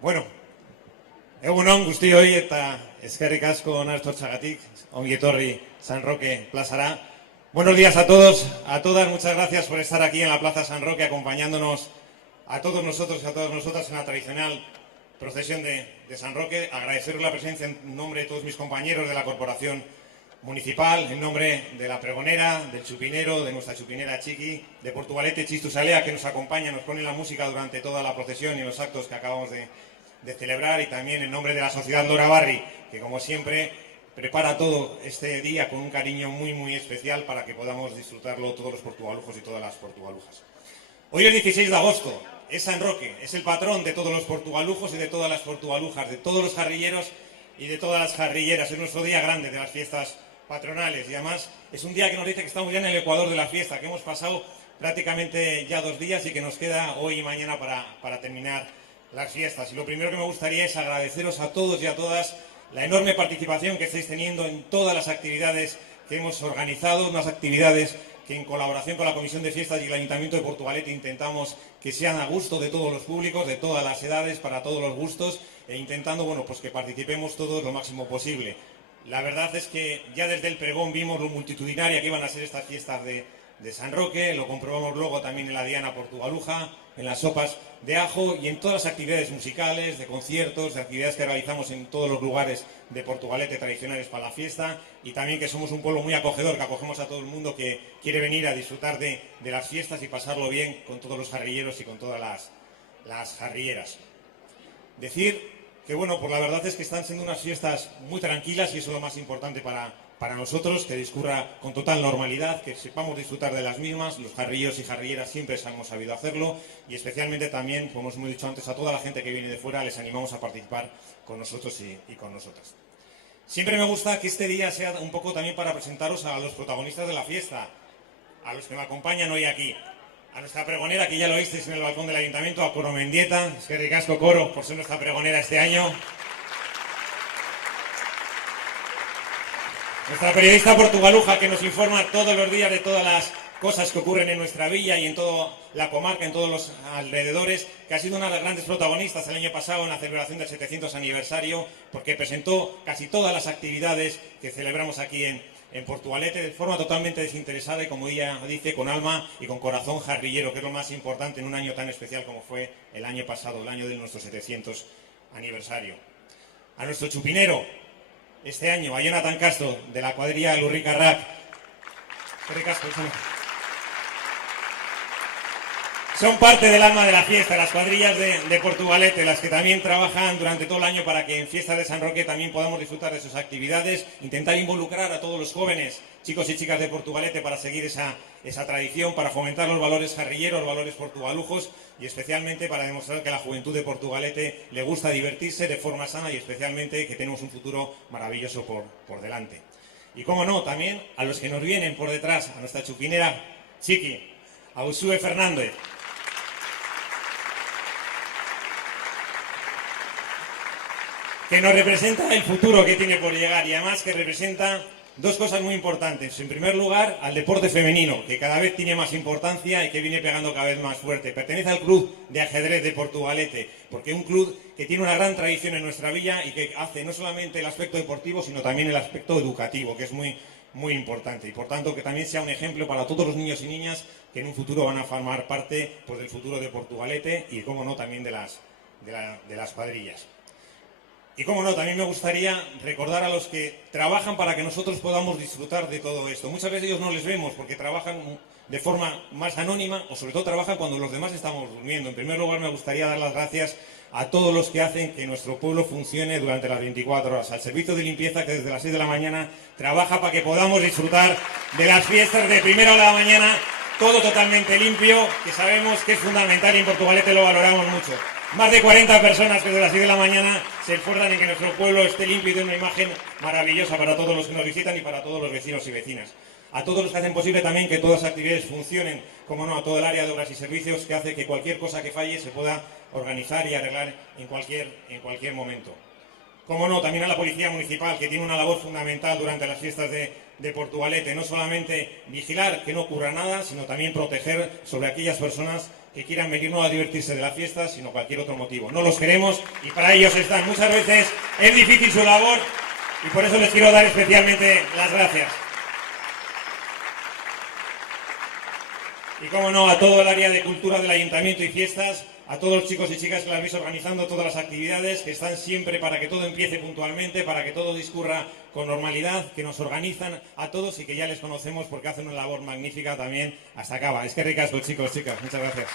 Bueno, egunon guztioi eta eskerrik asko onartortzagatik, ongi etorri San Roque plazara. Buenos días a todos, a todas, muchas gracias por estar aquí en la Plaza San Roque acompañándonos a todos nosotros y a todas nosotras en la tradicional procesión de San Roque. Agradeceros la presencia en nombre de todos mis compañeros de la Corporación Municipal, en nombre de la pregonera, del chupinero, de nuestra chupinera Chiqui, de Portugalete Chistusalea, que nos acompaña, nos pone la música durante toda la procesión y los actos que acabamos de celebrar, y también en nombre de la Sociedad Lora Barri, que como siempre prepara todo este día con un cariño muy especial para que podamos disfrutarlo todos los portugalujos y todas las portugalujas. Hoy es 16 de agosto, es San Roque, es el patrón de todos los portugalujos y de todas las portugalujas, de todos los jarrilleros y de todas las jarrilleras. Es nuestro día grande de las fiestas patronales y además es un día que nos dice que estamos ya en el ecuador de la fiesta, que hemos pasado prácticamente ya 2 días y que nos queda hoy y mañana para terminar las fiestas. Y lo primero que me gustaría es agradeceros a todos y a todas la enorme participación que estáis teniendo en todas las actividades que hemos organizado, unas actividades que en colaboración con la Comisión de Fiestas y el Ayuntamiento de Portugalete intentamos que sean a gusto de todos los públicos, de todas las edades, para todos los gustos, e intentando pues que participemos todos lo máximo posible. La verdad es que ya desde el pregón vimos lo multitudinaria que iban a ser estas fiestas de San Roque, lo comprobamos luego también en la Diana Portugaluja, en las sopas de ajo y en todas las actividades musicales, de conciertos, de actividades que realizamos en todos los lugares de Portugalete tradicionales para la fiesta, y también que somos un pueblo muy acogedor, que acogemos a todo el mundo que quiere venir a disfrutar de las fiestas y pasarlo bien con todos los jarrilleros y con todas las jarrilleras. Decir que pues la verdad es que están siendo unas fiestas muy tranquilas y eso es lo más importante para nosotros, que discurra con total normalidad, que sepamos disfrutar de las mismas. Los jarrilleros y jarrilleras siempre hemos sabido hacerlo y especialmente también, como hemos dicho antes, a toda la gente que viene de fuera les animamos a participar con nosotros y con nosotras. Siempre me gusta que este día sea un poco también para presentaros a los protagonistas de la fiesta, a los que me acompañan hoy aquí. A nuestra pregonera, que ya lo visteis en el balcón del Ayuntamiento, a Coro Mendieta. Eskerrik asko, Coro, por ser nuestra pregonera este año. Nuestra periodista portugaluja, que nos informa todos los días de todas las cosas que ocurren en nuestra villa y en toda la comarca, en todos los alrededores, que ha sido una de las grandes protagonistas el año pasado en la celebración del 700 aniversario, porque presentó casi todas las actividades que celebramos aquí en Portugalete de forma totalmente desinteresada y, como ella dice, con alma y con corazón jarrillero, que es lo más importante en un año tan especial como fue el año pasado, el año de nuestro 700 aniversario. A nuestro chupinero, este año, a Jonathan Castro, de la cuadrilla Lurrica Rack. Son parte del alma de la fiesta, las cuadrillas de Portugalete, las que también trabajan durante todo el año para que en Fiestas de San Roque también podamos disfrutar de sus actividades, intentar involucrar a todos los jóvenes, chicos y chicas de Portugalete, para seguir esa tradición, para fomentar los valores jarrilleros, los valores portugalujos y especialmente para demostrar que a la juventud de Portugalete le gusta divertirse de forma sana y especialmente que tenemos un futuro maravilloso por delante. Y cómo no, también a los que nos vienen por detrás, a nuestra chupinera Chiqui, a Usue Fernández, que nos representa el futuro que tiene por llegar y además que representa dos cosas muy importantes. En primer lugar, al deporte femenino, que cada vez tiene más importancia y que viene pegando cada vez más fuerte. Pertenece al Club de Ajedrez de Portugalete, porque es un club que tiene una gran tradición en nuestra villa y que hace no solamente el aspecto deportivo, sino también el aspecto educativo, que es muy importante. Y por tanto, que también sea un ejemplo para todos los niños y niñas que en un futuro van a formar parte del futuro de Portugalete y, cómo no, también de las cuadrillas. Y cómo no, también me gustaría recordar a los que trabajan para que nosotros podamos disfrutar de todo esto. Muchas veces ellos no les vemos porque trabajan de forma más anónima o sobre todo trabajan cuando los demás estamos durmiendo. En primer lugar, me gustaría dar las gracias a todos los que hacen que nuestro pueblo funcione durante las 24 horas. Al servicio de limpieza, que desde las 6 de la mañana trabaja para que podamos disfrutar de las fiestas de primera hora de la mañana, todo totalmente limpio, que sabemos que es fundamental y en Portugalete lo valoramos mucho. Más de 40 personas que desde las 6 de la mañana se esfuerzan en que nuestro pueblo esté limpio y dé una imagen maravillosa para todos los que nos visitan y para todos los vecinos y vecinas. A todos los que hacen posible también que todas las actividades funcionen, como no, a todo el área de obras y servicios, que hace que cualquier cosa que falle se pueda organizar y arreglar en cualquier momento. Como no, también a la Policía Municipal, que tiene una labor fundamental durante las fiestas de de Portugalete. No solamente vigilar que no ocurra nada, sino también proteger sobre aquellas personas que quieran venir no a divertirse de la fiesta, sino cualquier otro motivo. No los queremos y para ellos están. Muchas veces es difícil su labor y por eso les quiero dar especialmente las gracias. Y cómo no, a todo el área de cultura del Ayuntamiento y fiestas, a todos los chicos y chicas que las veis organizando todas las actividades, que están siempre para que todo empiece puntualmente, para que todo discurra con normalidad, que nos organizan a todos y que ya les conocemos porque hacen una labor magnífica también hasta acaba. Es que ricasco, chicos, chicas. Muchas gracias.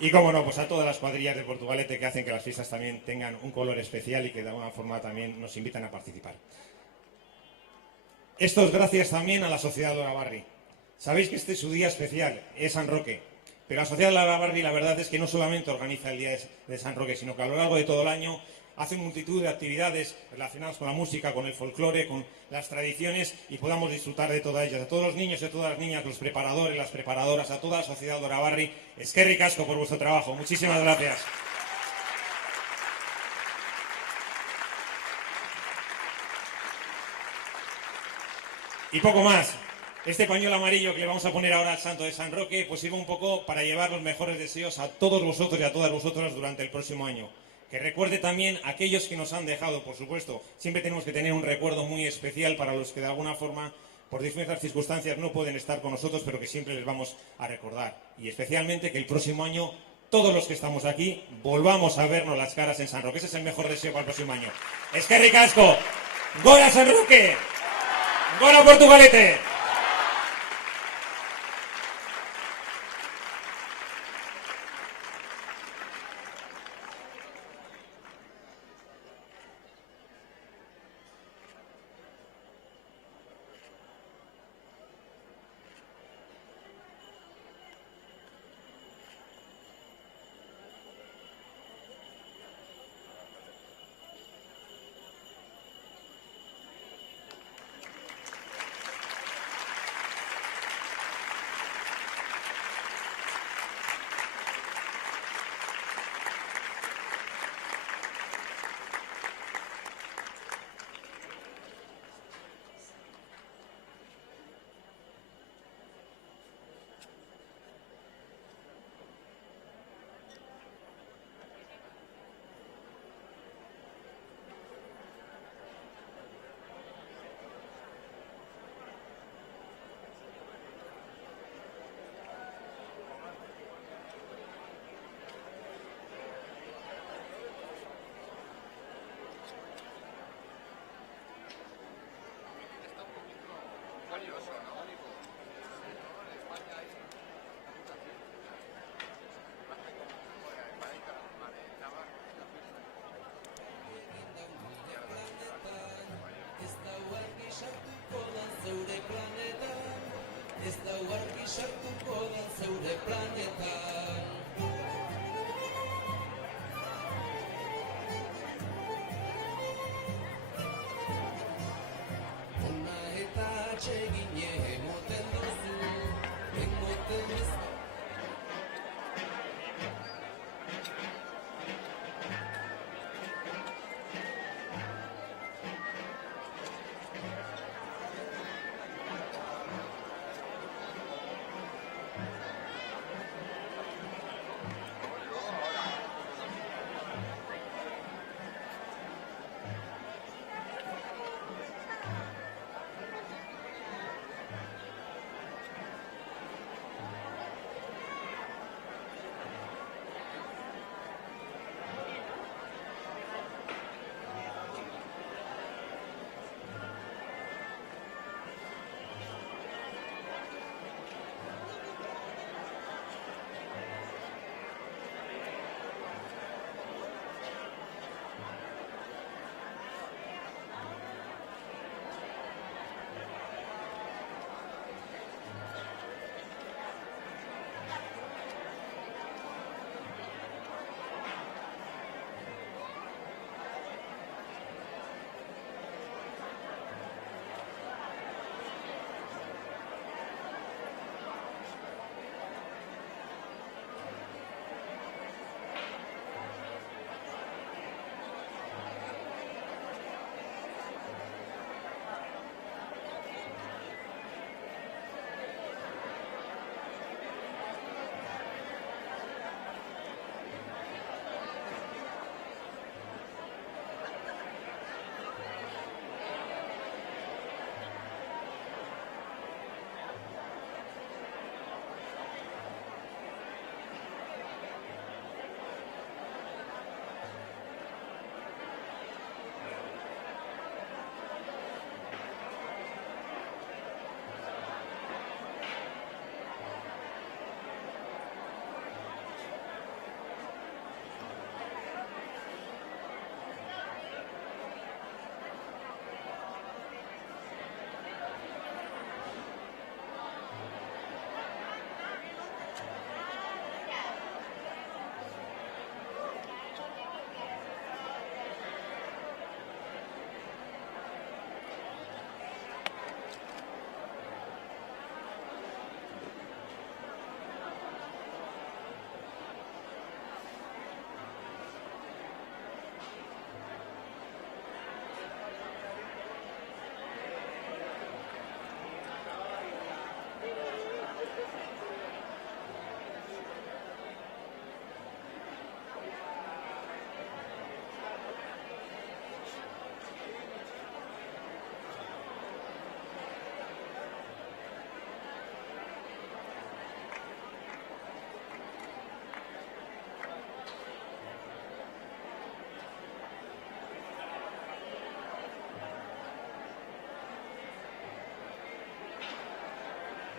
Y cómo no, pues a todas las cuadrillas de Portugalete que hacen que las fiestas también tengan un color especial y que de alguna forma también nos invitan a participar. Esto es gracias también a la Sociedad de Olavarri. Sabéis que este es su día especial, es San Roque. Pero la Sociedad de Olavarri la verdad es que no solamente organiza el día de San Roque, sino que a lo largo de todo el año hace multitud de actividades relacionadas con la música, con el folclore, con las tradiciones y podamos disfrutar de todas ellas. A todos los niños y a todas las niñas, los preparadores, las preparadoras, a toda la Sociedad de Olavarri, eskerrik asko por vuestro trabajo. Muchísimas gracias. Y poco más. Este pañuelo amarillo que le vamos a poner ahora al santo de San Roque, pues sirve un poco para llevar los mejores deseos a todos vosotros y a todas vosotras durante el próximo año. Que recuerde también a aquellos que nos han dejado, por supuesto. Siempre tenemos que tener un recuerdo muy especial para los que de alguna forma, por diferentes circunstancias, no pueden estar con nosotros, pero que siempre les vamos a recordar. Y especialmente que el próximo año, todos los que estamos aquí, volvamos a vernos las caras en San Roque. Ese es el mejor deseo para el próximo año. ¡Eskerrik asko! ¡Gora San Roque! ¡Gora Portugalete! Ez da argi sartuko da zeure planetan. Ona eta atseginen